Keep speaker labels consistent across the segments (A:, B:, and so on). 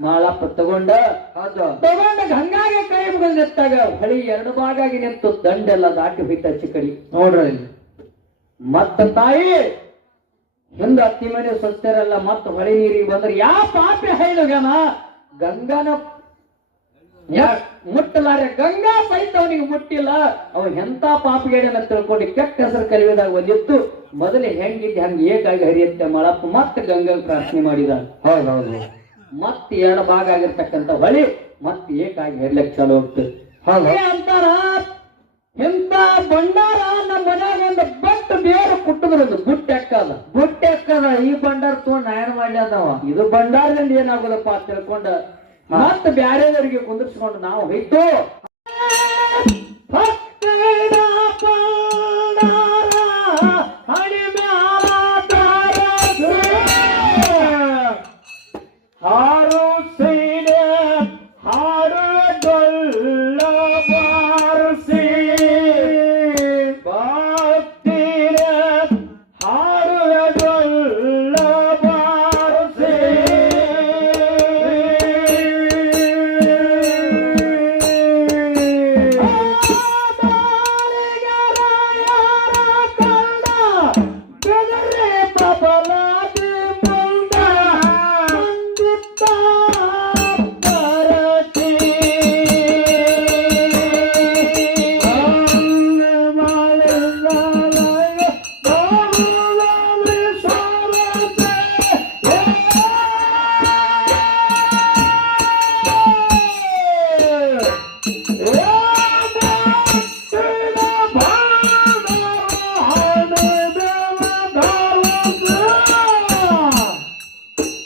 A: ಮಾಳಪ್ಪ ತಗೊಂಡ
B: ಹೌದು.
A: ತಗೊಂಡ ಗಂಗಾಗೆ ಕೈ ಮುಗಿದು ನಿಂತಾಗ ಹೊಳಿ ಎರಡು ಭಾಗಾಗಿ ನಿಂತು ದಂಡೆಲ್ಲ ದಾಟಿ ಹೋಯ್ತ ಚಿಕ್ಕಡಿ.
B: ನೋಡ್ರಿ
A: ಮತ್ತ ತಾಯಿ ಹಿಂದ ಹತ್ತಿ ಮನೆ ಸಸ್ಯರೆಲ್ಲ ಮತ್ತ ಹೊಳೆ ನೀರಿಗೆ ಬಂದ್ರೆ ಯಾವ ಪಾಪಿ ಹೇಳುಗನ ಗಂಗಾನ ಯಾ- ಮುಟ್ಟಲಾರೆ ಗಂಗಾ ಸಹಿತ ಅವನಿಗೆ ಮುಟ್ಟಿಲ್ಲ. ಅವ ಎಂತ ಅಂತ ತಿಳ್ಕೊಂಡು ಕೆಟ್ಟ ಹೆಸರು ಕಲಿಯೋದಾಗ ಒಂದಿತ್ತು ಮೊದಲೇ ಹೆಂಗಿದ್ದೆ ಹಂಗ ಏಕಾಗಿ ಹರಿಯತ್ತೆ ಮಳಪ್ಪ ಮತ್ತೆ ಗಂಗಾ ಪ್ರಾರ್ಥನೆ ಮಾಡಿದ.
B: ಹೌದೌದು ಹೌದು.
A: ಮತ್ತೆ ಎರಡು ಭಾಗ ಆಗಿರ್ತಕ್ಕಂಥ ಹೊಳಿ ಮತ್ತೆ ಏಕಾಗಿ ಹೇಳಲಿಕ್ಕೆ ಚಾಲು ಹೋಗ್ತದೆ ಏ ಅಂತಾರ ಇಂತ ಭಂಡಾರ ನಮ್ಮ ಮನ್ಯಾಗ ಒಂದು ಬಟ್ ಬೇರು ಕುಟ್ಟದ್ರ ಬುಟ್ಟಿ ಅಕ್ಕದ.
B: ಬುಟ್ಟಿ ಅಕ್ಕದ ಈ ಬಂಡಾರ ತಗೊಂಡ್ ನಾಯನ ಮಾಡ್ಲಿ ಅದಾವ?
A: ಇದು ಭಂಡಾರದಿಂದ ಏನಾಗೋದಪ್ಪ ಅಂತ ತಿಳ್ಕೊಂಡ ಮತ್ತೆ ಬ್ಯಾರೆದವರಿಗೆ ಕುಂದಿರ್ಸ್ಕೊಂಡು ನಾವು ಹೋಯ್ತು. ಹಾರು ಸೀನೆ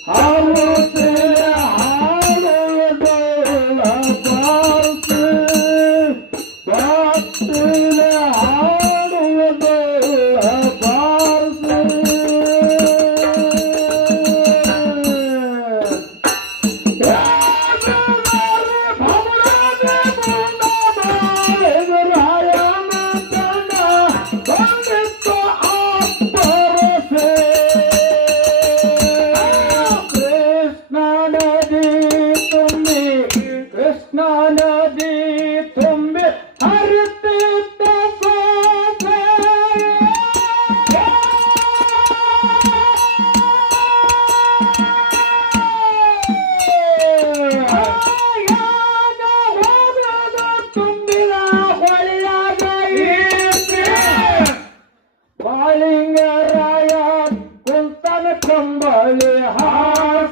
A: ಹಾಲು बलिहार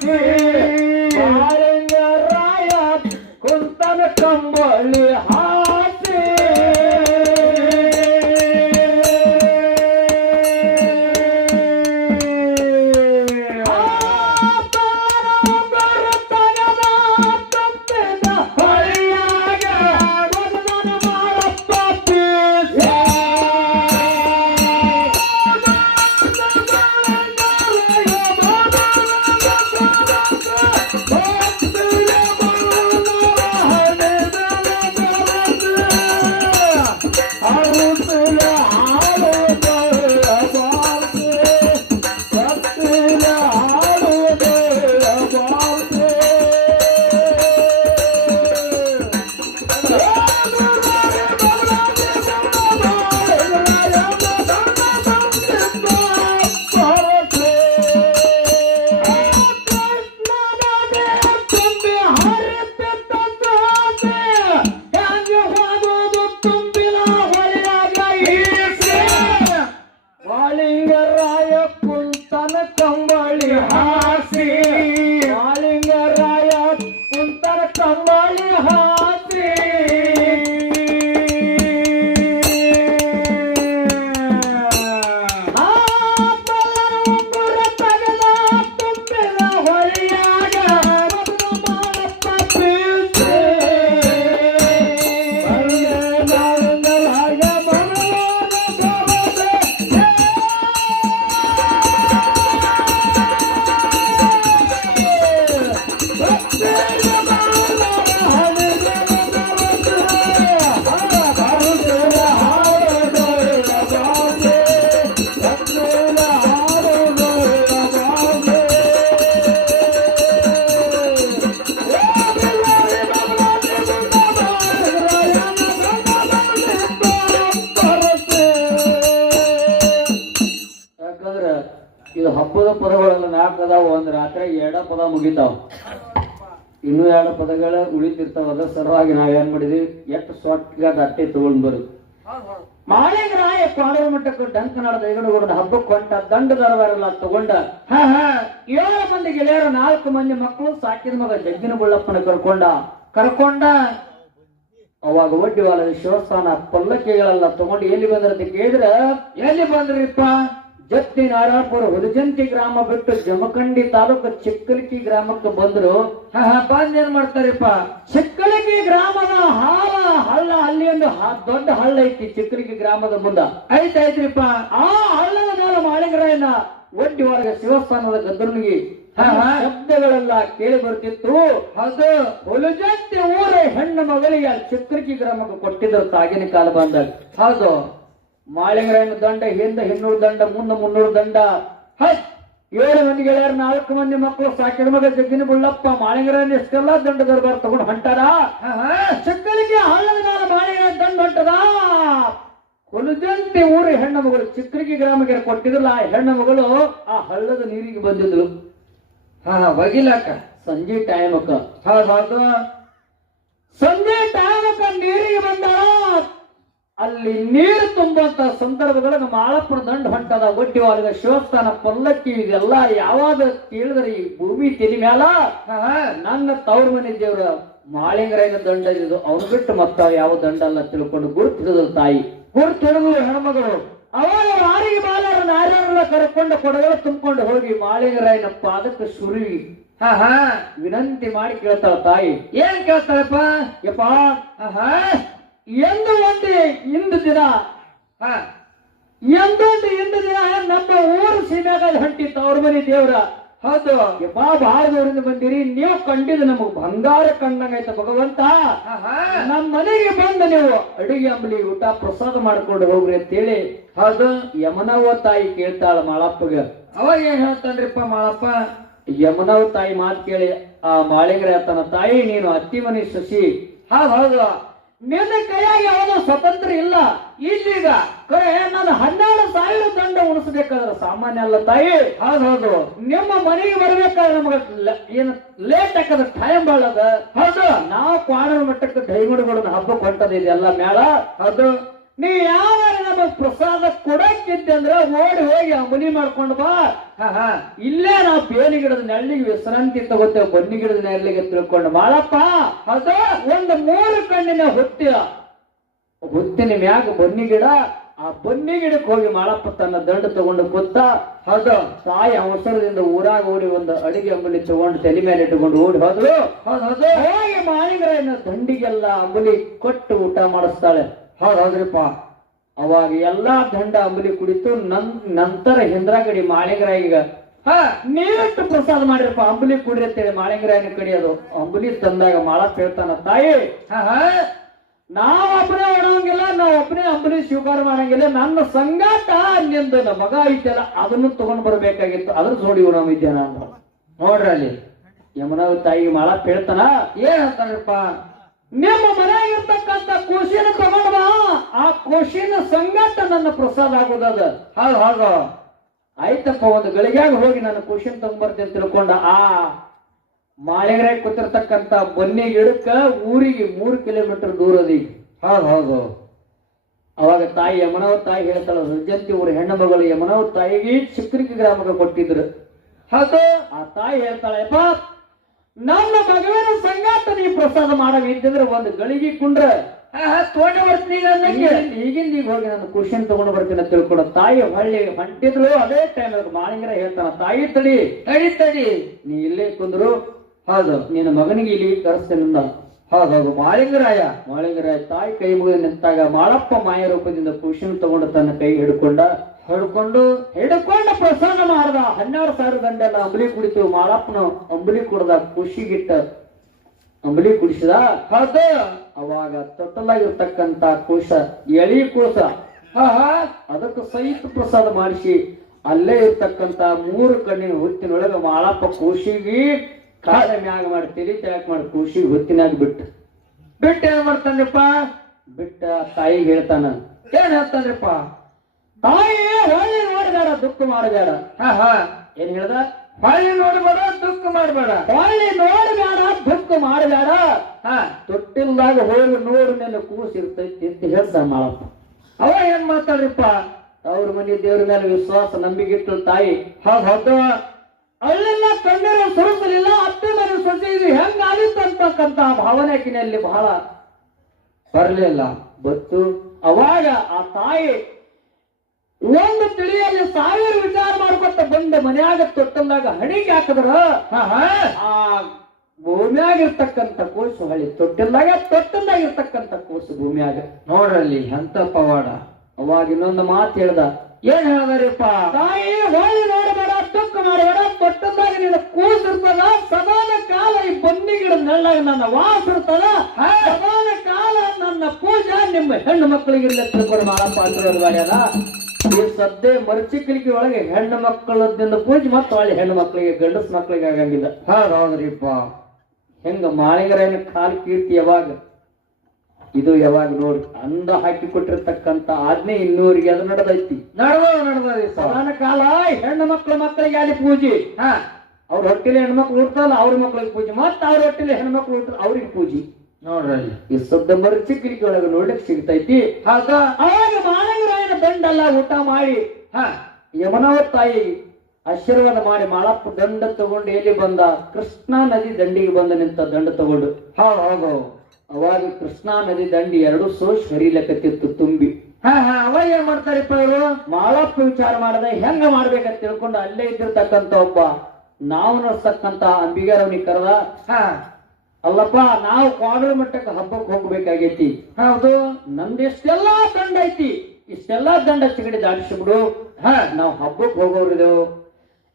A: ಪದ ಮುಗಿತಾವ. ಇನ್ನೂ ಎರಡು ಪದಗಳ ಉಳಿತಿರ್ತಾವ. ಅದ್ರ ನಾವ್ ಏನ್ ಮಾಡಿದ್ವಿ? ಎಷ್ಟು ಸೊಟ್ಟಿಗೆ ಅಟ್ಟೆ ತಗೊಂಡ್ ಬರುದು. ಮಾಳಿಂಗರಾಯ ಪಾಡವ ಮಟ್ಟಕ್ಕೆ ಡಂಕ ನಡೆದ ಇಗಡುಗೊಂಡು ಹಬ್ಬಕ್ಕೆ ಹೊಂಟ ದಂಡ ದರವರೆಲ್ಲ ತಗೊಂಡ,
B: ಹಾ ಹಾ,
A: ಏಳು ಮಂದಿ ಗೆಳೆಯರು, ನಾಲ್ಕು ಮಂದಿ ಮಕ್ಕಳು, ಸಾಕಿದ ಮಗ ಜಗ್ಗಿನ ಬುಳ್ಳಪ್ಪನ ಕರ್ಕೊಂಡ.
B: ಕರ್ಕೊಂಡ.
A: ಅವಾಗ ಒಡ್ಡಿ ವಾಲದ ಶಿವಸ್ಥಾನ ಪಲ್ಲಕ್ಕಿಗಳೆಲ್ಲ ತಗೊಂಡು ಎಲ್ಲಿ ಬಂದ್ರಂತ ಕೇಳಿದ್ರ,
B: ಎಲ್ಲಿ ಬಂದ್ರಿಪ್ಪ?
A: ಜತ್ತಿ ನಾರಾಪುರ ಹುಲಜಂತಿ ಗ್ರಾಮ ಬಿಟ್ಟು ಜಮಖಂಡಿ ತಾಲೂಕು ಚಿಕ್ಕಲಕಿ ಗ್ರಾಮಕ್ಕೆ ಬಂದ್ರು
B: ಬಂದ್ ಏನ್ ಮಾಡ್ತಾರಪ್ಪ?
A: ಚಿಕ್ಕಲಕಿ ಗ್ರಾಮದ ಹಾಲ ಹಳ್ಳ ಅಲ್ಲಿ ಒಂದು ದೊಡ್ಡ ಹಳ್ಳ ಐತಿ ಚಿಕ್ಕಲಕಿ ಗ್ರಾಮದ ಮುಂದ.
B: ಐತೈತ್ರಿಪ್ಪ
A: ಆ ಹಳ್ಳದ ಮೇಲೆ ಮಾಳಿಂಗರಾಯನ ಒಡ್ಡಿ ಒಳಗ ಶಿವಸ್ಥಾನದ
B: ಗದ್ರನಿಗೆ.
A: ಶಬ್ದಗಳೆಲ್ಲ ಕೇಳಿ ಬರ್ತಿತ್ತು.
B: ಹೌದು.
A: ಹುಲಜಂತಿ ಊರ ಹೆಣ್ಣು ಮಗಳಿಗೆ ಚಿಕ್ಕಲಕಿ ಗ್ರಾಮಕ್ಕೆ ಕೊಟ್ಟಿದ್ರು ತಾಗಿನ ಕಾಲ ಬಂದಾಗ.
B: ಹೌದು.
A: ಮಾಳಿಂಗರಾಯನ ದಂಡ ಹಿಂದೆ ಇನ್ನೂರು ದಂಡ ಮುಂದೆ ಮುನ್ನೂರು ದಂಡ. ಹತ್ ಏಳು ಮಂದಿ ಗೆಳೆಯರು ನಾಲ್ಕು ಮಂದಿ ಮಕ್ಕಳು ಸಾಕಿದ ಮಗ ಜಗ್ಗಿನ ಬುಳ್ಳಪ್ಪ ಮಾಳಿಂಗರಾಯನ ಎಷ್ಟೆಲ್ಲ ದಂಡ ದರ್ಬಾರ್ ತಗೊಂಡು ಹೊಂಟಾರ ಚಿಕ್ಕಲಿಗೆ ಹಳ್ಳದ ಮೇಲೆ ಮಾಳಿಂಗರಾಯನ ದಂಡ ಹೊಂಟದ? ಕುಲಜಂತಿ ಊರಿ ಹೆಣ್ಣು ಮಗಳು ಚಿಕ್ಕಲಿಗೆ ಗ್ರಾಮಕ್ಕೆ ಕೊಟ್ಟಿದ್ರಲ್ಲ ಆ ಹೆಣ್ಣು ಮಗಳು ಆ ಹಳ್ಳದ ನೀರಿಗೆ ಬಂದಿದ್ಲು.
B: ಹಾ ಒಗಿಲಾಕ?
A: ಸಂಜೆ ಟೈಮಕ್ಕ
B: ಹೌದು.
A: ಸಂಜೆ ಟೈಮಕ್ಕ ನೀರಿಗೆ ಬಂದಾಳ. ಅಲ್ಲಿ ನೀರು ತುಂಬುವಂತ ಸಂದರ್ಭದೊಳಗೆ ಮಾಳಪ್ಪನ ದಂಡ ಹೊಂಟದ ಒಡ್ಡಿ ಒಳಗ ಶಿವಸ್ಥಾನ ಪಲ್ಲಕ್ಕಿ ಇದೆಲ್ಲ ಯಾವಾಗ ಕೇಳಿದ್ರೆ ಈ ಭೂಮಿ ತೆಲಿ ಮ್ಯಾಲ? ನನ್ನ ತವ್ರ ಮನೆ ದೇವ್ರ ಮಾಳಿಂಗರಾಯನ ದಂಡ ಇದು ಅವ್ನು ಬಿಟ್ಟು ಮತ್ತ ಯಾವ ದಂಡ ಅಲ್ಲ ತಿಳ್ಕೊಂಡು ಗುರುತಿಸಿದ ತಾಯಿ.
B: ಗುರ್ತು ಹೆಣ್ಮಗಳು.
A: ಅವಾಗ ಮಾರಿಗೆ ಬಾಲರ ನಾರ್ಯರೆಲ್ಲ ಕರ್ಕೊಂಡು ಕೊಡಗಳು ತುಂಬಿಕೊಂಡು ಹೋಗಿ ಮಾಳಿಂಗರಾಯನ ಪಾದಕ್ಕೆ ಸುರುವಿ.
B: ಹಾ ಹಾ.
A: ವಿನಂತಿ ಮಾಡಿ ಕೇಳ್ತಾಳ ತಾಯಿ.
B: ಏನ್ ಕೇಳ್ತಾಳಪ್ಪ?
A: ಯಪ್ಪ. ಎಂದು ಒಂದು ಇಂದು ದಿನ. ಎಂದೊಂದು ಇಂದು ದಿನ ನಮ್ಮ ಊರು ಸೀಮ್ಯಾಗ ಹೊಂಟಿತ್ತು ಅವ್ರ ಮನೆ ದೇವ್ರ.
B: ಹೌದು.
A: ಬಾ ಬಹಳ ದೂರಿಂದ ಬಂದಿರಿ ನೀವು ಕಂಡಿದ್ದು ನಮಗ್ ಬಂಗಾರ ಕಂಡಂಗೈತ ಭಗವಂತ. ನಮ್ಮ ಮನೆಗೆ ಬಂದ ನೀವು ಅಡುಗೆ ಅಂಬಲಿ ಊಟ ಪ್ರಸಾದ ಮಾಡ್ಕೊಂಡು ಹೋಗ್ರಿ ಅಂತೇಳಿ
B: ಹೌದು.
A: ಯಮನವ್ವ ತಾಯಿ ಕೇಳ್ತಾಳ ಮಾಳಪ್ಪಗ.
B: ಅವಾಗ ಏನ್ ಹೇಳ್ತಾನ್ರಿಪ್ಪ ಮಾಳಪ್ಪ?
A: ಯಮನವ್ ತಾಯಿ ಮಾತು ಕೇಳಿ ಆ ಮಾಳಿಗರ ತನ್ನ ತಾಯಿ ನೀನು ಅತ್ತಿ ಮನಿ ಸಸಿ.
B: ಹೌದು ಹೌದು.
A: ನಿನ್ನ ಕೈಯಾಗಿ ಯಾವುದೋ ಸ್ವತಂತ್ರ ಇಲ್ಲ.
B: ಇಲ್ಲಿಗ
A: ಕರೆ ನಾನು ಹನ್ನೆರಡು ಸಾವಿರ ದಂಡ ಉಣಿಸ್ಬೇಕಾದ್ರೆ ಸಾಮಾನ್ಯ ಅಲ್ಲ ತಾಯಿ.
B: ಹೌದು ಹೌದು.
A: ನಿಮ್ಮ ಮನೆಗೆ ಬರ್ಬೇಕಾದ್ರೆ ನಮಗ ಏನು ಲೇಟ್ ಹಾಕದ ಟೈಮ್ ಬಾಳದ.
B: ಹೌದು.
A: ನಾವು ಕ್ವಾಣ ಮಟ್ಟಕ್ಕೆ ದೈಗುಡುಗಳನ್ನ ಹಬ್ಬ ಹೊಂಟದ ಇದೆಲ್ಲ ಮೇಳ.
B: ಹೌದು.
A: ನೀ ಯಾವ ನಮಗ್ ಪ್ರಸಾದ ಕೊಡಕ್ಕಿದ್ದೆ ಅಂದ್ರೆ ಓಡಿ ಹೋಗಿ ಅಂಬಲಿ ಮಾಡ್ಕೊಂಡು ಬಾ. ಇಲ್ಲೇ ನಾವು ಬೇಲಿ ಗಿಡದ ನೆಳ್ಳಿಗೆ ವಿಶ್ರಾಂತಿ ತಗೋತೇವೆ ಬನ್ನಿ ಗಿಡದ ನೆಳ್ಳಿಗೆ ತಿಳ್ಕೊಂಡು ಮಾಡಪ್ಪ ಅದು ಒಂದು ಮೂರು ಕಣ್ಣಿನ ಹುತ್ತಿ ಹುತ್ತಿನ ಮ್ಯಾಗ ಬನ್ನಿ ಗಿಡ ಆ ಬನ್ನಿ ಗಿಡಕ್ಕೆ ಹೋಗಿ ಮಾಳಪ್ಪ ತನ್ನ ದಂಡ ತಗೊಂಡು ಕೂತ
B: ಹೌದು.
A: ತಾಯಿ ಅವಸರದಿಂದ ಊರಾಗ ಓಡಿ ಒಂದು ಅಡಿಗೆ ಅಂಬುಲಿ ತಗೊಂಡು ತಲೆ ಮೇಲೆ ಇಟ್ಟುಕೊಂಡು ಓಡಿ ಹೋದ್ರು.
B: ಹೌದು ಹೌದು.
A: ಹೋಗಿ ಮಾಳಿಗರನ್ನ ದಂಡಿಗೆಲ್ಲ ಅಂಬುಲಿ ಕೊಟ್ಟು ಊಟ ಮಾಡಿಸ್ತಾಳೆ.
B: ಹೌದು ಹೌದ್ರಿಪ್ಪ.
A: ಅವಾಗ ಎಲ್ಲಾ ದಂಡ ಅಂಬಲಿ ಕುಡಿತು ನನ್ ನಂತರ ಹಿಂದ್ರಾಗಡಿ ಈಗ,
B: ಹಾ
A: ನೀವಿಟ್ಟು ಪ್ರಸಾದ ಮಾಡಿರಪ್ಪ, ಅಂಬಲಿ ಕುಡ್ರಿ ಅಂತೇಳಿ ಮಾಳಿಂಗರಾಯನ ಅದು. ಅಂಬಲಿ ತಂದಾಗ ಮಾಳ ಕೇಳ್ತಾನ ತಾಯಿ ನಾವ್ ಒಬ್ಬನೇ ಮಾಡೋಂಗಿಲ್ಲ ನಾವ್ ಒಬ್ಬನೇ ಅಂಬಲಿ ಸ್ವೀಕಾರ ಮಾಡಂಗಿಲ್ಲ, ನನ್ನ ಸಂಗಾಟ ನಿಂದ ಮಗ ಐತಲ್ಲ, ಅದನ್ನು ತಗೊಂಡ್ ಬರ್ಬೇಕಾಗಿತ್ತು, ಅದ್ರ ಜೋಡಿ ನಾವು ಇದ್ದೇನ
B: ನೋಡ್ರಿ ಅಲ್ಲಿ
A: ಯಮುನಾ ತಾಯಿ ಮಾಳ ಹೇಳ್ತಾನ,
B: ಏನ್ ಹೇಳ್ತಾರಪ್ಪ
A: ನಿಮ್ಮ ಮನೆಯಾಗಿರ್ತಕ್ಕಂಥ ಕೋಶಿನ ತಗೊಂಡ್ ಬಾ ಆ ಕೋಶಿನ ಸಂಗಟ್ಟ ನನ್ನ ಪ್ರಸಾದ ಆಗೋದದ
B: ಹೌದು ಹೌದು
A: ಆಯ್ತಪ್ಪ ಒಂದು ಗಳಿಗ್ಯಾಗ ಹೋಗಿ ನನ್ನ ಕೋಶಿನ ತಗೊಂಡ್ಬರ್ತೀನಿ ಅಂತ ತಿಳ್ಕೊಂಡ. ಆ ಮಾಳೆಗರೆ ಕೂತಿರ್ತಕ್ಕಂಥ ಬನ್ನಿ ಗಿಡಕ್ಕ ಊರಿಗೆ ಮೂರು ಕಿಲೋಮೀಟರ್ ದೂರ ಅದಿ.
B: ಹೌದು ಹೌದು
A: ಅವಾಗ ತಾಯಿ ಯಮನವ್ ತಾಯಿ ಹೇಳ್ತಾಳ ರಜಂತಿ ಊರ ಹೆಣ್ಣು ಮಗಳು ಯಮನವ ತಾಯಿಗೆ ಚಿಕ್ಕರಿಕೆ ಗ್ರಾಮಕ್ಕೆ ಕೊಟ್ಟಿದ್ರು.
B: ಹೌದು
A: ಆ ತಾಯಿ ಹೇಳ್ತಾಳೆ ಹೇಳ್ತಾಳೆಪ್ಪ ನನ್ನ ಮಗುವಿನ ಸಂಗಾತ ನೀವು ಪ್ರಸಾದ ಅಂತಂದ್ರೆ ಒಂದು ಗಳಿಗೆ ಕುಂಡ್ರ.
B: ತೋಟ ಬರ್ತೀನಿ
A: ಈಗಿಂದ ಈಗ ಹೋಗಿ ನಾನು ಖುಷಿನ ತಗೊಂಡು ಬರ್ತೀನಿ ಅಂತ ತಿಳ್ಕೊಂಡು. ತಾಯಿ ಹೊಳ್ಳಿ ಹೊಂಟಿದ್ಲು ಅದೇ ಟೈಮ್ ಮಾಳಿಂಗರ ಹೇಳ್ತಾನ ತಾಯಿ ತಡಿ.
B: ತಡಿ ತಡಿ.
A: ನೀ ಇಲ್ಲೇ ಕುಂದ್ರು.
B: ಹೌದು
A: ನಿನ್ನ ಮಗನಿಗೆ ಇಲ್ಲಿ ಕರೆಸ್ತೇನೆ
B: ಹೌದೌದು ಮಾಳಿಂಗರಾಯ.
A: ಮಾಳಿಂಗರಾಯ ತಾಯಿ ಕೈ ಮುಗಿದು ನಿಂತಾಗ ಮಾಳಪ್ಪ ಮಾಯ ರೂಪದಿಂದ ಖುಷಿನ ತಗೊಂಡು ತನ್ನ ಕೈ ಹಿಡ್ಕೊಂಡ
B: ಹೊಡ್ಕೊಂಡು
A: ಹಿಡ್ಕೊಂಡ ಪ್ರಸಾದ ಮಾಡ್ದ ಹನ್ನೆರಡು ಸಾವಿರ ದಂಡೆಲ್ಲ ಅಂಬಲಿ ಕುಡಿತು ಮಾಳಪ್ಪನ ಅಂಬಲಿ ಕುಡ್ದ ಖುಷಿಗಿಟ್ಟ ಅಂಬಲಿ ಕುಡಿಸಿದ
B: ಹೌದು
A: ಅವಾಗ ತೊಟ್ಟಲಾಗಿರ್ತಕ್ಕಂತ ಕೋಶ, ಎಳಿ ಕೋಶ ಅದಕ್ಕೆ ಸಹಿತ ಪ್ರಸಾದ ಮಾಡಿಸಿ ಅಲ್ಲೇ ಇರ್ತಕ್ಕಂತ ಮೂರು ಕಣ್ಣಿನ ಹೊತ್ತಿನೊಳಗೆ ಮಾಳಪ್ಪ ಕೋಶಿಗೆ ಕಾಲ ಮ್ಯಾಗ ಮಾಡಿ ತೆಲಿ ತೆಳಕ್ ಮಾಡಿ ಖುಷಿ ಹೊತ್ತಿನಾಗ ಬಿಟ್ಟು.
B: ಬಿಟ್ಟು ಏನ್ ಮಾಡ್ತಾನಪ್ಪ?
A: ಬಿಟ್ಟ ತಾಯಿಗೆ ಹೇಳ್ತಾನ,
B: ಏನ್ ಹೇಳ್ತಾನ್ರಿಪ್ಪ
A: ತಾಯಿ ಹೊಳೆ ನೋಡಬೇಡ ದುಃಖ ಮಾಡಬೇಡ
B: ಹಾ ಹಾ.
A: ಏನ್ ಹೇಳ್ದ?
B: ಹೊಳ್ಳಿ ನೋಡಬೇಡ ದುಃಖ ಮಾಡಬೇಡ
A: ಹೊಳ್ಳಿ ನೋಡಬೇಡ ದುಃಖ ಮಾಡಬೇಡ
B: ಹಾ.
A: ತೊಟ್ಟಿಲ್ದಾಗ ಹೋಗಿ ನೋಡು ನಿನ್ನ ಕೂಸಿರ್ತೈತಿ ಅಂತ ಹೇಳ್ದ ಮಾಳಪ್ಪ.
B: ಅವ ಏನ್ ಮಾತಾಡ್ರಿಪ್ಪ?
A: ಅವ್ರ ಮನೆ ದೇವ್ರ ಮೇಲೆ ವಿಶ್ವಾಸ ನಂಬಿಗಿಟ್ಟು ತಾಯಿ.
B: ಹೌದ್ ಹೌದು.
A: ಅಲ್ಲೆಲ್ಲ ಕಣ್ಣೀರು ಸುರಿಸಲಿಲ್ಲ ಅತ್ತೆ ಮನೆ ಸೊಸೆ ಇದು ಹೆಂಗ ಆಲಿತ್ತಂತಕ್ಕಂತ ಭಾವನೆ ಆಕಿನಲ್ಲಿ ಬಹಳ
B: ಬರ್ಲಿಲ್ಲ.
A: ಬತ್ತು ಅವಾಗ ಆ ತಾಯಿ ಒಂದು ತಿಳಿಯಲ್ಲಿ ಸಾವಿರ ವಿಚಾರ ಮಾಡ್ಕೊತ ಬಂದ ಮನ್ಯಾಗ ತೊಟ್ಟಂದಾಗ ಹಣಿಗೆ ಹಾಕಿದ್ರ? ಆ ಭೂಮಿಯಾಗ ಇರ್ತಕ್ಕಂಥ ಕೂಸು ಹಳಿ ತೊಟ್ಟಿಲ್ದಾಗ ತೊಟ್ಟಲ್ದಾಗ ಇರ್ತಕ್ಕಂಥ ಕೂಸು ಭೂಮಿಯಾಗ.
B: ನೋಡ್ರಲ್ಲಿ ಎಂತ ಪವಾಡ?
A: ಅವಾಗ ಇನ್ನೊಂದು ಮಾತು ಹೇಳ್ದ
B: ಏನ್ ಹೇಳದ್ರಿಪ್ಪ?
A: ತಾಯಿ ಹೋಳಿ ನೋಡಬೇಡ ತುಕ್ಕ ಮಾಡಬೇಡ ತೊಟ್ಟಲ್ದಾಗ ನಿನ್ನ ಕೂಸು ಇರ್ತದ ಸದಾನ ಕಾಲ ಈ ಬನ್ನಿ ಗಿಡ ನೆಳ್ಳಾಗ ನನ್ನ ವಾಸ ಇರ್ತದ ಸದಾನ ಕಾಲ ನನ್ನ ಪೂಜಾ ನಿಮ್ಮ ಹೆಣ್ಣು ಮಕ್ಕಳಿಗೆ ತಿಳ್ಕೊಂಡು ಮಾಡಪ್ಪ ಅಂದ್ರಲ್ಲ ಈ ಸದ್ದೆ ಮರ್ಚಿಕಲಿಕೆ ಒಳಗೆ ಹೆಣ್ಣು ಮಕ್ಕಳದಿಂದ ಪೂಜೆ ಮತ್ತೆ ಒಳ್ಳೆ ಹೆಣ್ಣು ಮಕ್ಕಳಿಗೆ ಗಂಡಸ್ ಮಕ್ಕಳಿಗೆ ಆಗಂಗಿಲ್ಲ.
B: ಹೌದ್ ಹೌದ್ರಿಪ್ಪ
A: ಹೆಂಗ ಮಾಳಿಗರೇನು ಕಾಲ್ ಕೀರ್ತಿ ಯಾವಾಗ? ಇದು ಯಾವಾಗ ನೋಡಿ ಅಂದ ಹಾಕಿ ಕೊಟ್ಟಿರ್ತಕ್ಕಂತ ಆಜ್ಞೆ ಇನ್ನೂರಿಗೆ ಅದು ನಡೆದೈತಿ.
B: ನಡ್ದ ನಡ್ದರಿಪ್ಪ
A: ಸದಾನ ಕಾಲ ಹೆಣ್ಣು ಮಕ್ಕಳ ಮಕ್ಕಳಿಗೆ ಅಲ್ಲಿ ಪೂಜೆ.
B: ಹಾ.
A: ಅವ್ರ ಹೊಟ್ಟಿಲಿ ಹೆಣ್ಮಕ್ಳು ಹುಡ್ತಲ್ಲ ಅವ್ರ ಮಕ್ಕಳಿಗೆ ಪೂಜೆ. ಮತ್ತೆ ಅವ್ರ ಹೊಟ್ಟಿಲಿ ಹೆಣ್ಮಕ್ಳು ಹುಡ್ತಾರೆ ಅವ್ರಿಗೆ ಪೂಜೆ.
B: ನೋಡ್ರಿ.
A: ಈ ಸದ್ದ ಮರ್ಚಿಕಲಿಕೆ ಒಳಗೆ ನೋಡ್ಲಿಕ್ಕೆ ಸಿಗ್ತೈತಿ.
B: ಹಾಗ
A: ಅವಾಗ ದಂಡೆಲ್ಲ ಊಟ ಮಾಡಿ
B: ಹ
A: ಯಮನವ ತಾಯಿ ಆಶೀರ್ವಾದ ಮಾಡಿ ಮಾಳಪ್ಪ ದಂಡ ತಗೊಂಡು ಎಲ್ಲಿ ಬಂದ? ಕೃಷ್ಣಾ ನದಿ ದಂಡಿಗೆ ಬಂದ ನಿಂತ ದಂಡ ತಗೊಂಡು.
B: ಹಾ ಹೌದು
A: ಅವಾಗ ಕೃಷ್ಣಾ ನದಿ ದಂಡಿ ಎರಡು ಸೋಶ್ ಹರಿಲಕತ್ತಿತ್ತು ತುಂಬಿ.
B: ಹಾ ಹಾ ಅವ ಏನ್ ಮಾಡ್ತಾರಿಪ್ಪ ಇವರು?
A: ಮಾಳಪ್ಪ ವಿಚಾರ ಮಾಡದೆ ಹೆಂಗ ಮಾಡ್ಬೇಕಂತ ತಿಳ್ಕೊಂಡು ಅಲ್ಲೇ ಇದ್ದಿರ್ತಕ್ಕಂತ ಒಬ್ಬ ನಾವು ನಡ್ಸ್ತಕ್ಕಂತ ಅಂಬಿಗಾರವನಿಗೆ ಕರೆದ
B: ಹಾ.
A: ಅಲ್ಲಪ್ಪ ನಾವು ಕ್ವಾಡಲ ಮಟ್ಟಕ್ಕೆ ಹಬ್ಬಕ್ಕೆ ಹೋಗ್ಬೇಕಾಗೈತಿ.
B: ಹೌದು.
A: ನಮ್ದೆಷ್ಟೆಲ್ಲಾ ದಂಡ ಐತಿ. ಇಷ್ಟೆಲ್ಲಾ ದಂಡ ಸಿಗಡಿ ದಾಟಿಸ್ಬಿಡು
B: ಹಾ
A: ನಾವು ಹಬ್ಬಕ್ಕೆ ಹೋಗೋರಿದು.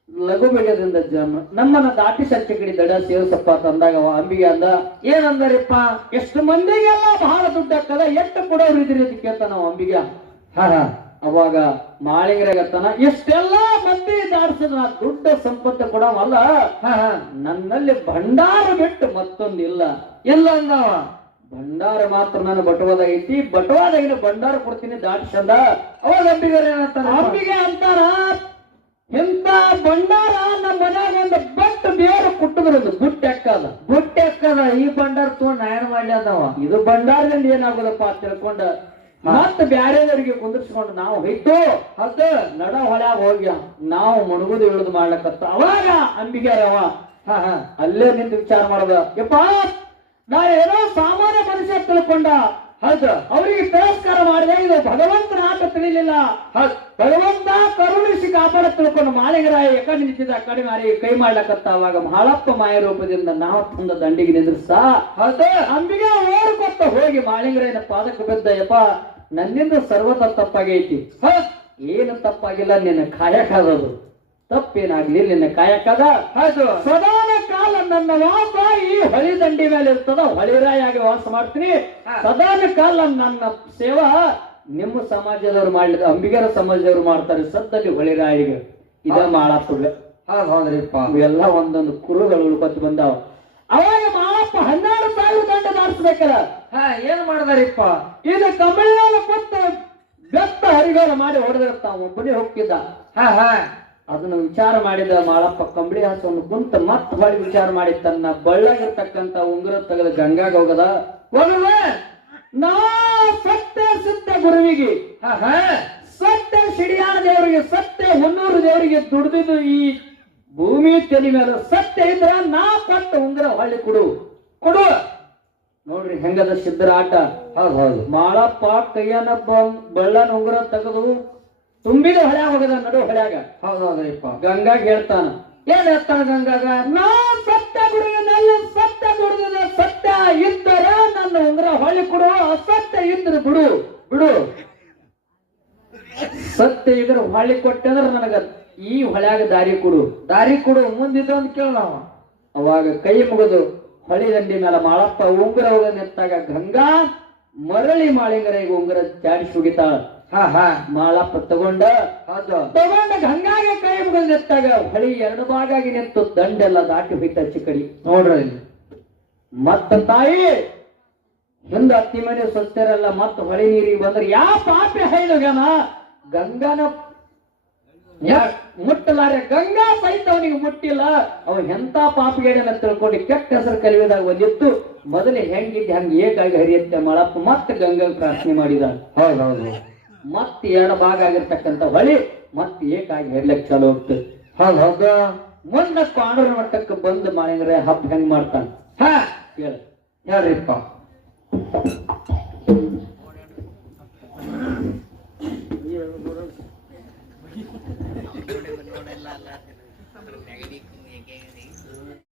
A: ಲಘು ಬೆಳೆಯೋದ್ರಿಂದ ಜನ ನಮ್ಮನ್ನ ದಾಟಿಸ ಚಿಗಡಿ ದಡ ಸೇರಿಸಪ್ಪ ತಂದಾಗ ಅವ ಅಂಬಿಗೆ ಅಂದ
B: ಏನಂದರಿಪ್ಪ?
A: ಎಷ್ಟು ಮಂದಿಗೆಲ್ಲ ಬಹಳ ದುಡ್ಡು ಹಾಕದ ಎಷ್ಟು ಕೊಡೋರು ಇದ್ರಿ ಅಂತ ಕೇಳ್ತಾನ ಅಂಬಿಗೆ
B: ಹ ಹಾ ಹಾ
A: ಅವಾಗ ಮಾಳಿಗರಾಗತ್ತಾನ ಎಷ್ಟೆಲ್ಲಾ ಮಂದಿ ದಾಟಿಸಿದ ನಾ ದುಡ್ಡು ಸಂಪತ್ತು ಕೊಡವಲ್ಲ.
B: ಹಾ ಹಾ.
A: ನನ್ನಲ್ಲಿ ಭಂಡಾರ ಬಿಟ್ಟು ಮತ್ತೊಂದಿಲ್ಲ.
B: ಇಲ್ಲ ಅಂದವ.
A: ಭಂಡಾರ ಮಾತ್ರ ನನ್ನ ಬಟವಾದಾಗ ಐತಿ ಬಟವಾದಾಗಿನ ಭಂಡಾರ ಕೊಡ್ತೀನಿ ದಾಟಿಸಂದ
B: ಅವಾಗ ಅಂಬಿಗರ ಏನಂತಾರ
A: ಅಂಬಿಗೆ ಅಂತಾರ ಎಂತ ಭಂಡಾರ ನಮ್ಮ ಮನ್ಯಾಗ ಒಂದು ಬಟ್ ಬೇರೆ ಕುಟ್ಟಿದ್ರು ಒಂದು ಬುಟ್ಟ ಅಕ್ಕದ.
B: ಬುಟ್ಟಿ ಅಕ್ಕದ ಈ ಬಂಡಾರ ತೋ ನಾಯನ ಅಂದವ.
A: ಇದು ಭಂಡಾರದಿಂದ ಏನಾಗೋದಪ್ಪ ಅಂತ ತಿಳ್ಕೊಂಡ ಮತ್ತ ಬ್ಯಾರೆದವರಿಗೆ ಕುಂದಿರ್ಸ್ಕೊಂಡು ನಾವು ಹೋಯ್ತು. ಅದ ನಡ ಹೊಳ್ಯಾಗ ಹೋಗ್ಯ. ನಾವು ಮುಣಗುದು ಇಳಿದು ಮಾಡ್ಲಕತ್ತ. ಅವಾಗ ಅಂಬಿಗೆ
B: ಹಾ ಹಾ.
A: ಅಲ್ಲೇ ನಿಂತು ವಿಚಾರ ಮಾಡದ. ಯಪ್ಪ ನಾ ಏನೋ ಸಾಮಾನ್ಯ ಮನುಷ್ಯ ತಿಳ್ಕೊಂಡ. ಹೌದು. ಅವರಿಗೆ ತಿರಸ್ಕಾರ ಮಾಡಿದೆ ಇದು ಭಗವಂತನ ಆಟ ತಿಳಿಲಿಲ್ಲ. ಹೌದು. ಭಗವಂತ ಕರುಣಿಸಿ ಕಾಪಾಡ ತಿಳ್ಕೊಂಡು ಮಾಲೆಗರಾಯ ಎಕಡೆ ನಿಂತಿದ್ದ ಕಡೆ ಮಾರಿ ಕೈ ಮಾಡ್ಲಕತ್ತ ಅವಾಗ ಮಹಾಳಪ್ಪ ಮಾಯ ರೂಪದಿಂದ ನಾವು ತಂದ ದಂಡಿಗೆ ನಿಂದ್ರಸ ಹೌದು. ಅಂಬಿಗೆ ಓಡ್ಕೊತ್ತ ಹೋಗಿ ಮಾಳಿಂಗರಾಯನ ಪಾದಕ್ಕೆ ಬಿದ್ದ ಯಪ್ಪ ನನ್ನಿಂದ ಸರ್ವತ ತಪ್ಪಾಗೈತಿ ಹೌದ್. ಏನು ತಪ್ಪಾಗಿಲ್ಲ ನಿನ್ನ ಕಾಯಕ್ಕಾದದು ತಪ್ಪೇನಾಗ್ಲಿ ನಿನ್ನ ಕಾಯಕದ
B: ಹೌದು.
A: ಸದಾನ ಕಾಲ ನನ್ನ ವಾಸ ಈ ಹೊಳಿ ದಂಡಿ ಮೇಲೆ ಇರ್ತದ ಹೊಳಿರಾಯಾಗಿ ವಾಸ ಮಾಡ್ತೀನಿ. ಸದಾನ ಕಾಲ ನನ್ನ ಸೇವಾ ನಿಮ್ಮ ಸಮಾಜದವ್ರು ಮಾಡಿದ ಅಂಬಿಗರ ಸಮಾಜದವ್ರು ಮಾಡ್ತಾರೆ ಸದ್ದಲ್ಲಿ ಹೊಳಿರಾಯಿಗೆ ಇದ
B: ಹೌದ್. ಹೌದ್ರಿಪ್ಪ.
A: ಎಲ್ಲ ಒಂದೊಂದು ಕುರುಗಳು ಉಳ್ಕೊತ ಬಂದಾವ. ಅವಾಗ ಮಾಳಪ್ಪ ಹನ್ನೆರಡು ಸಾವಿರ ದಂಡ ದಾಟಿಸ್ಬೇಕಲ್ಲ
B: ಹಾ ಏನ್ ಮಾಡ್ದಾರಿಪ್ಪ?
A: ಇದು ಕಮಳಿಯಾಲ ಕೊತ್ತ ಬೆತ್ತ ಹರಿಗಾಲ ಮಾಡಿ ಹೊಡೆದಿರ್ತಾವ ಒಬ್ಬನೇ ಹೋಗ್ತಿದ್ದ.
B: ಹಾ ಹಾ.
A: ಅದನ್ನ ವಿಚಾರ ಮಾಡಿದ ಮಾಳಪ್ಪ ಕಂಬಳಿ ಹಾಸವನ್ನು ಕುಂತ ಮತ್ತು ಹೊಳಿ ವಿಚಾರ ಮಾಡಿ ತನ್ನ ಬಳ್ಳಾಗಿರ್ತಕ್ಕಂತ ಉಂಗುರ ತೆಗೆದ ಗಂಗಾಗ ಹೋಗದ. ನಾ ಸತ್ಯ ಸಿದ್ಧ ಗುರುವಿಗೆ ಸತ್ಯ ಸಿಡಿಯಾನ ದೇವರಿಗೆ ಸತ್ಯ ಹೊನ್ನೂರು ದೇವರಿಗೆ ದುಡ್ದಿದ್ದು ಈ ಭೂಮಿ ತಲೆ ಮೇಲೆ ಸತ್ಯ ಇದ್ರ ನಾ ಕೊಟ್ಟ ಉಂಗುರ ಹೊಳ್ಳಿ ಕೊಡು. ಕೊಡು. ನೋಡ್ರಿ ಹೆಂಗದ ಸಿದ್ಧರ ಆಟ.
B: ಹೌದು ಹೌದು.
A: ಮಾಳಪ್ಪ ಕೈಯನ್ನ ಬಳ್ಳನ ಉಂಗುರ ತೆಗೆದು ತುಂಬಿದ ಹೊಳೆ ಹೋಗದ ನಡು ಹೊಳ್ಯಾಗ.
B: ಹೌದೌದಪ್ಪ ಗಂಗಾ
A: ಗಂಗಾಗ ಹೇಳ್ತಾನ
B: ಏನ್ ಹೇಳ್ತಾನ ಗಂಗಾಗ?
A: ನಾ ಸತ್ತ ಬಿಡುವನಲ್ಲ ಸತ್ತ ದುಡಿದ ಸತ್ಯ ಇದ್ದರೆ ನನ್ನ ಉಂಗುರ ಹೊಳಿ ಕೊಡು ಅಸತ್ಯ ಇದ್ರೆ ಬಿಡು ಬಿಡು. ಸತ್ಯ ಇದ್ರೆ ಹೊಳಿ ಕೊಟ್ಟಂದ್ರ ನನಗ ಈ ಹೊಳ್ಯಾಗ ದಾರಿ ಕೊಡು.
B: ದಾರಿ ಕೊಡು ಮುಂದಿದ್ದ ಅಂತ ಕೇಳ ನಾವ.
A: ಅವಾಗ ಕೈ ಮುಗಿದು ಹೊಳಿ ದಂಡಿ ಮೇಲೆ ಮಾಳಪ್ಪ ಉಂಗುರ ಹೋಗ ನೆತ್ತಾಗ ಗಂಗಾ ಮರಳಿ ಮಾಳಿಂಗರಿಗೆ ಉಂಗುರ ಚಾಡಿಸಿ ಹೋಗಿತಾಳ ಮಾಳಪ್ಪ ತಗೊಂಡ ತಗೊಂಡ ಗಂಗಾಗೆ ಕೈ ಮುಗಿದು ನಿಂತಾಗ ಹೊಳಿ ಎರಡು ಭಾಗಾಗಿ ನಿಂತು ದಂಡೆಲ್ಲ ದಾಟಿ ಹೋಯ್ತ ಚಿಕ್ಕಡಿ.
B: ನೋಡ್ರಿ.
A: ಮತ್ತ ತಾಯಿ ಹಿಂದ ಅತ್ತಿ ಮನೆ ಸ್ವಸ್ಥರೆಲ್ಲ ಮತ್ತ ಹೊಳೆ ನೀರಿಗೆ ಬಂದ್ರೆ ಯಾ ಪಾಪಿ ಹೇಳುಗನ ಗಂಗಾನ ಮುಟ್ಟಲಾರೆ ಗಂಗಾ ಸಹಿತ ಅವನಿಗೆ ಮುಟ್ಟಿಲ್ಲ. ಅವ ಎಂತ ಪಾಪಿಗೇಡನ ತಿಳ್ಕೊಂಡು ಕೆಟ್ಟ ಹೆಸರು ಕಲಿಯೋದಾಗ ಒಂದಿತ್ತು ಮೊದಲೇ ಹೆಂಗಿದ್ದೆ ಹಂಗೆ ಏಕಾಗಿ ಹರಿಯತ್ತೆ ಮಳಪ್ಪ ಮತ್ತೆ ಗಂಗಾ ಪ್ರಾರ್ಥನೆ ಮಾಡಿದ
B: ಹೌದೌದು ಹೌದು.
A: ಮತ್ತೆ ಎರಡು ಭಾಗ ಆಗಿರ್ತಕ್ಕಂಥ ಹೊಳಿ ಮತ್ತೆ ಏಕಾಗಿ ಹೆರ್ಲಕ್ ಚಾಲು ಹೋಗ್ತದೆ
B: ಹೌದು ಹೌದು
A: ಮುಂದೆ ಕಾಂಡ್ರ ಮಟ್ಟಕ್ಕೆ ಬಂದ್ ಮಾಡಿದ್ರೆ ಹಬ್ಬ ಹೆಂಗ್ ಮಾಡ್ತಾನೆ?
B: ಹಾ
A: ಹೇಳ
B: ಹೇಳ್ರಿಪ್ಪ